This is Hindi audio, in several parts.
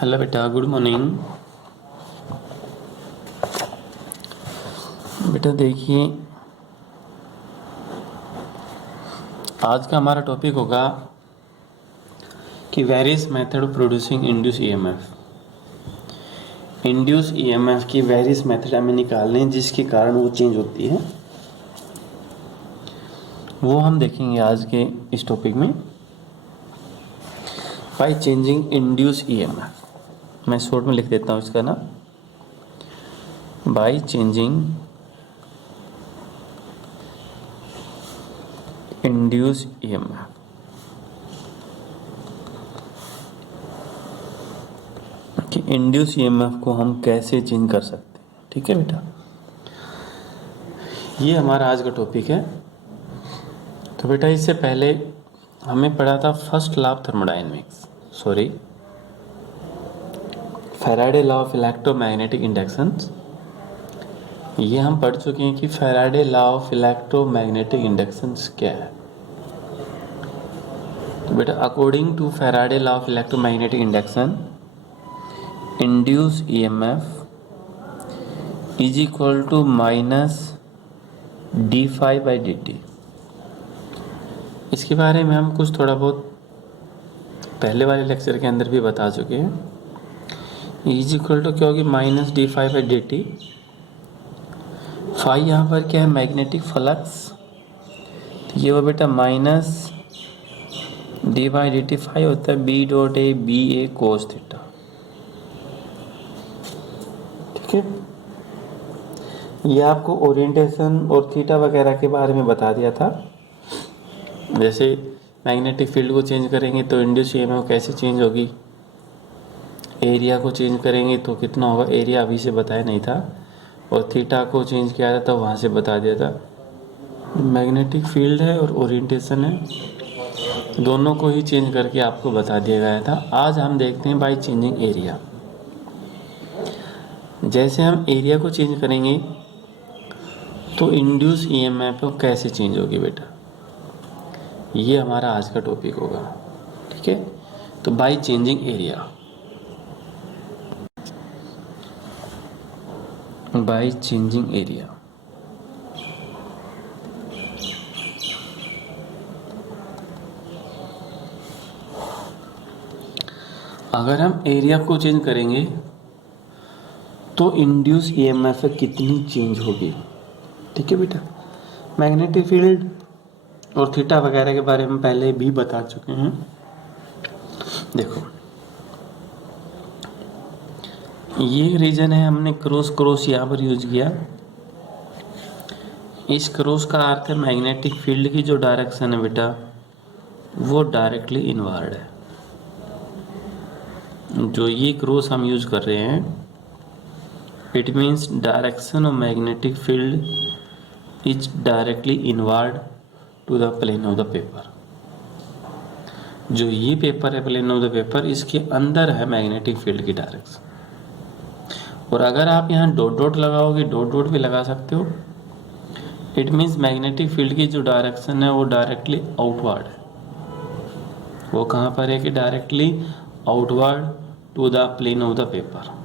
हेलो बेटा, गुड मॉर्निंग। बेटा देखिए, आज का हमारा टॉपिक होगा कि various method of producing induce EMF. Induce EMF की वेरियस मेथड हमें निकालने हैं जिसके कारण वो चेंज होती है, वो हम देखेंगे आज के इस टॉपिक में। बाय चेंजिंग इंड्यूस ईएमएफ, मैं शॉर्ट में लिख देता हूँ इसका ना, बाय चेंजिंग इंड्यूस ईएमएफ। कि इंड्यूस ईएमएफ को हम कैसे चेंज कर सकते हैं। ठीक है बेटा, ये हमारा आज का टॉपिक है। तो बेटा इससे पहले हमें पढ़ा था first law of thermodynamics, Faraday law of electromagnetic induction. ये हम पढ़ चुके हैं कि Faraday law of electromagnetic induction क्या है। तो बेटा according to Faraday law of electromagnetic induction, induced EMF is equal to minus D phi by D T. इसके बारे में हम कुछ थोड़ा बहुत पहले वाले लेक्चर के अंदर भी बता चुके हैं। इज इक्वल टू क्या होगी, minus D phi by D T. Phi यहाँ पर क्या है, मैग्नेटिक फ्लक्स। तो ये वो बेटा minus D by D T phi होता है B dot A B A cos theta. ठीक है, ये आपको ओरिएंटेशन और थीटा वगैरह के बारे में बता दिया था। जैसे मैग्नेटिक फील्ड को चेंज करेंगे तो इंड्यूस ईएमएफ कैसे चेंज होगी, एरिया को चेंज करेंगे तो कितना होगा, एरिया अभी से बताया नहीं था, और थीटा को चेंज किया था वहाँ से बता दिया था। मैग्नेटिक फील्ड है और ओरिएंटेशन है, दोनों को ही चेंज करके आपको बता दिया गया था। आज हम देखते हैं बाय चेंजिंग एरिया। जैसे हम एरिया को चेंज करेंगे तो इंड्यूस ईएमएफ कैसे चेंज होगी बेटा, ये हमारा आज का टॉपिक होगा। ठीक है, तो by changing area, by changing area. अगर हम एरिया को चेंज करेंगे तो इंड्यूस ईएमएफ कितनी चेंज होगी। ठीक है बेटा, मैग्नेटिक फील्ड और थीटा वगैरह के बारे में पहले भी बता चुके हैं। देखो ये रीजन है, हमने क्रॉस यहाँ पर यूज किया। इस क्रॉस का अर्थ है मैग्नेटिक फील्ड की जो डायरेक्शन है बेटा वो डायरेक्टली इनवर्ड है। जो ये क्रॉस हम यूज कर रहे हैं, it means direction of magnetic field is directly inward to the plane of the paper. जो ये पेपर है, प्लेन ऑफ द पेपर, इसके अंदर है मैग्नेटिक फील्ड की डायरेक्शन। और अगर आप यहाँ डॉट डॉट लगाओगे, डॉट डॉट भी लगा सकते हो, इट मीन्स मैग्नेटिक फील्ड की जो डायरेक्शन है वो डायरेक्टली आउटवर्ड है। वो कहाँ पर है कि directly outward to the plane of the paper.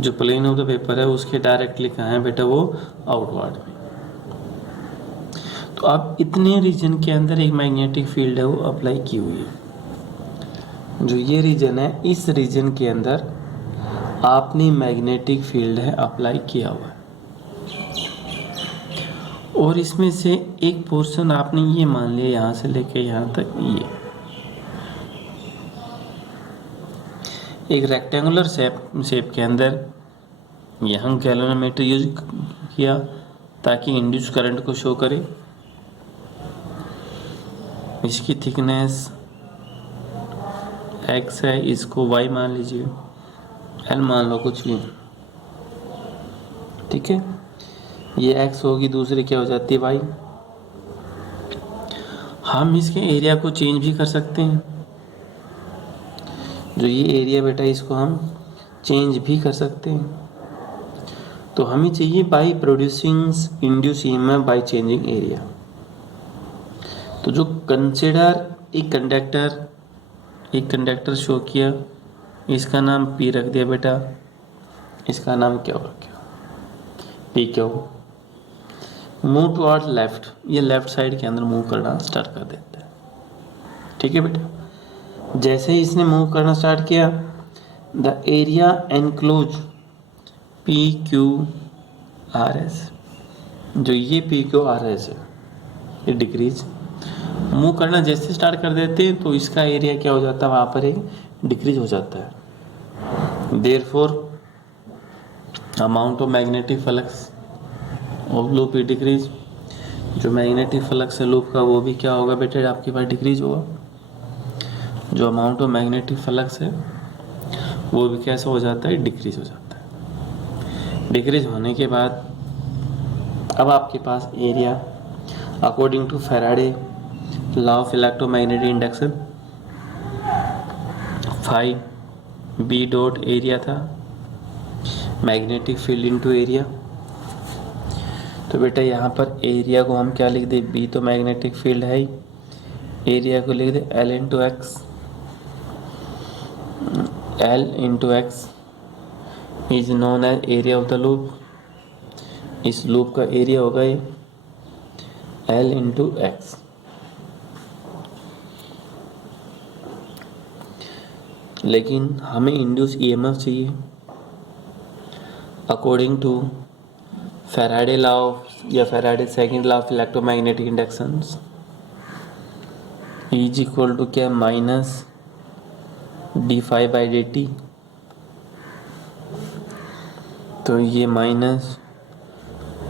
जो प्लेन ऑफ द पेपर है उसके डायरेक्टली कहाँ है बेटा, वो आउटवर्ड में। तो अब इतने रीजन के अंदर एक मैग्नेटिक फील्ड है वो अप्लाई की हुई है। जो ये रीजन है, इस रीजन के अंदर आपने मैग्नेटिक फील्ड है अप्लाई किया हुआ है, और इसमें से एक पोर्शन आपने ये मान लिया यहाँ से लेके यहाँ तक, ये एक रेक्टेंगुलर शेप के अंदर यहाँ गैल्वेनोमीटर यूज किया ताकि इंड्यूस करंट को शो करे। इसकी थिकनेस x है, इसको y मान लीजिए, l मान लो, कुछ भी। ठीक है, ये x होगी, दूसरी क्या हो जाती है y। हम इसके एरिया को चेंज भी कर सकते हैं। जो ये एरिया बेटा, इसको हम चेंज भी कर सकते हैं। तो हमें चाहिए by producing induce EMF by changing area. तो जो कंसिडर ए कंडक्टर एक कंडक्टर शो किया, इसका नाम P रख दिया बेटा, इसका नाम क्या हो गया P Q. Move toward left, ये लेफ्ट साइड के अंदर मूव करना स्टार्ट कर देता है। ठीक है बेटा, जैसे ही इसने मूव करना स्टार्ट किया, the area enclose P Q R S, जो ये पी क्यू आर एस है ये डिक्रीज मूव करना जैसे स्टार्ट कर देते हैं तो इसका एरिया क्या हो जाता है, वहाँ पर एक डिक्रीज हो जाता है। Therefore amount of magnetic flux of loop is decrease, जो मैग्नेटिक फ्लक्स है लूप का वो भी क्या होगा बेटे आपके पास डिक्रीज होगा। जो अमाउंट ऑफ मैग्नेटिक फ्लक्स है वो भी कैसा हो जाता है, डिक्रीज हो जाता है। डिक्रीज होने के बाद अब आपके पास area according to Faraday law of electromagnetic induction, phi B dot area था, मैग्नेटिक फील्ड इनटू एरिया। तो बेटा यहाँ पर एरिया को हम क्या लिख दे, बी तो मैग्नेटिक फील्ड है ही, एरिया को लिख दे L into x. L into x is known as area of the loop, इस लूप का एरिया होगा ये एल इंटू एक्स। लेकिन हमें इंड्यूस ईएमएफ चाहिए अकॉर्डिंग टू फैराडे लॉ या Faraday second law of electromagnetic inductions, is equal to क्या, minus D phi by D t. तो ये minus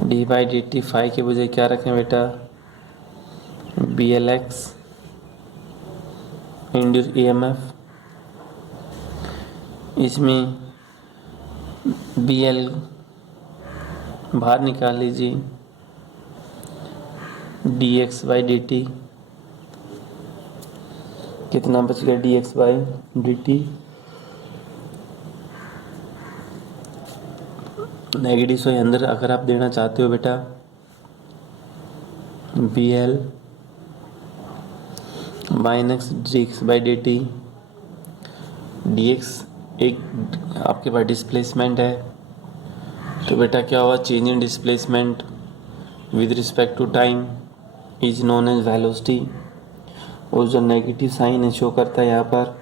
D by D T phi के बजाय क्या रखें बेटा, B L x induced EMF. इसमें बी एल बाहर निकाल लीजिए, d x by D t कितना बच गया, d x by D t. Negative sign अंदर अगर आप देना चाहते हो बेटा, B L minus D x by D T, D X एक आपके पास डिस्प्लेसमेंट है, तो बेटा क्या हुआ, change in displacement with respect to time is known as velocity. और जो नेगेटिव साइन शो करता है यहाँ पर,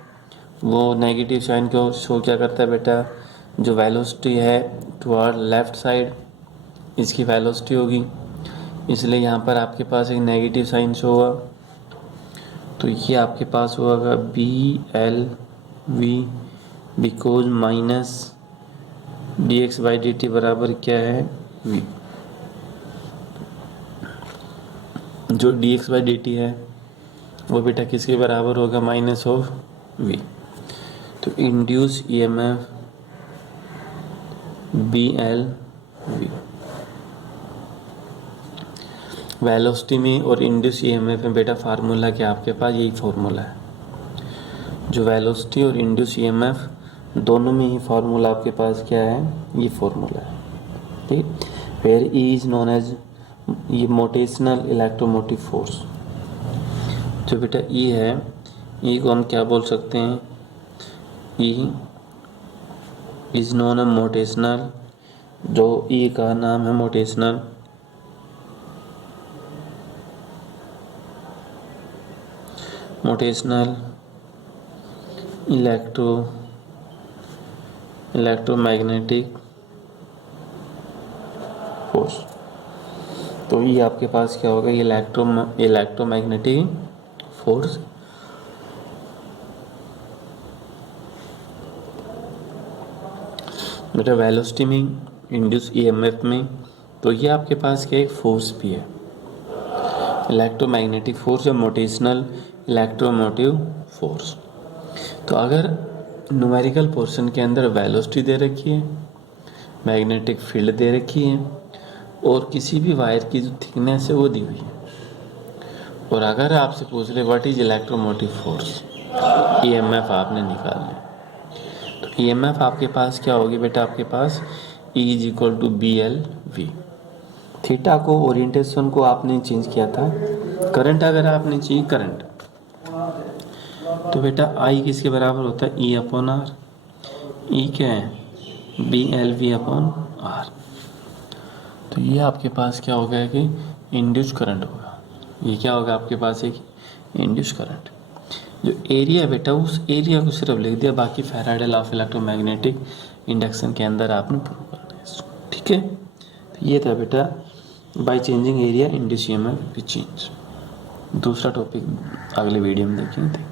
वो नेगेटिव साइन को शो क्या करता है बेटा, जो वेलोसिटी है टुवर्ड लेफ्ट साइड इसकी वेलोसिटी होगी, इसलिए यहाँ पर आपके पास एक नेगेटिव साइन शो हुआ। तो ये आपके पास होगा B L V, because minus D x by D T बराबर क्या है, वी। जो D x by D T है वो बेटा किसके बराबर होगा, माइनस ऑफ वी। तो induced EMF B L V, velocity में और इंड्यूस ईएमएफ में बेटा फार्मूला क्या आपके पास, यही फार्मूला है। जो वेलोसिटी और इंड्यूस ईएमएफ दोनों में ही फार्मूला आपके पास क्या है, ये फार्मूला है। ठीक, where E is known as ये मोटेशनल इलेक्ट्रोमोटिव फोर्स। जो बेटा ई है, ई को हम क्या बोल सकते हैं, ई इज नोन एज मोटेशनल, जो ई का नाम है मोटेशनल इलेक्ट्रोमैग्नेटिक फोर्स। तो ये आपके पास क्या होगा, ये इलेक्ट्रोमैग्नेटिक फोर्स। बेटा वेलोसिटी में, इंड्यूस ईएमएफ में, तो ये आपके पास क्या एक फोर्स भी है, इलेक्ट्रोमैग्नेटिक फोर्स या मोटेशनल इलेक्ट्रोमोटिव फोर्स। तो अगर न्यूमेरिकल पोर्शन के अंदर वेलोसिटी दे रखी है, मैग्नेटिक फील्ड दे रखी है, और किसी भी वायर की जो थिकनेस है वो दी हुई है, और अगर आपसे पूछ ले what is electromotive force, EMF आपने निकाल लिया, तो ईएमएफ आपके पास क्या होगी बेटा, आपके पास E is equal to B L V. Theta को, ओरिएंटेशन को आपने चेंज किया था, करंट अगर आपने चाहिए करंट, तो बेटा आई किसके बराबर होता है, ई अपॉन आर। ई क्या है, B L V upon R. तो ये आपके पास क्या हो गया कि इंड्यूस करंट होगा। ये क्या होगा आपके पास, एक इंड्यूस करंट। जो एरिया है बेटा, उस एरिया को सिर्फ लिख दिया, बाकी Faraday law of electromagnetic induction के अंदर आपने प्रूव करना है इसको, ठीक है। तो ये था बेटा by changing area induce EMF will change. दूसरा टॉपिक अगले वीडियो में देखेंगे।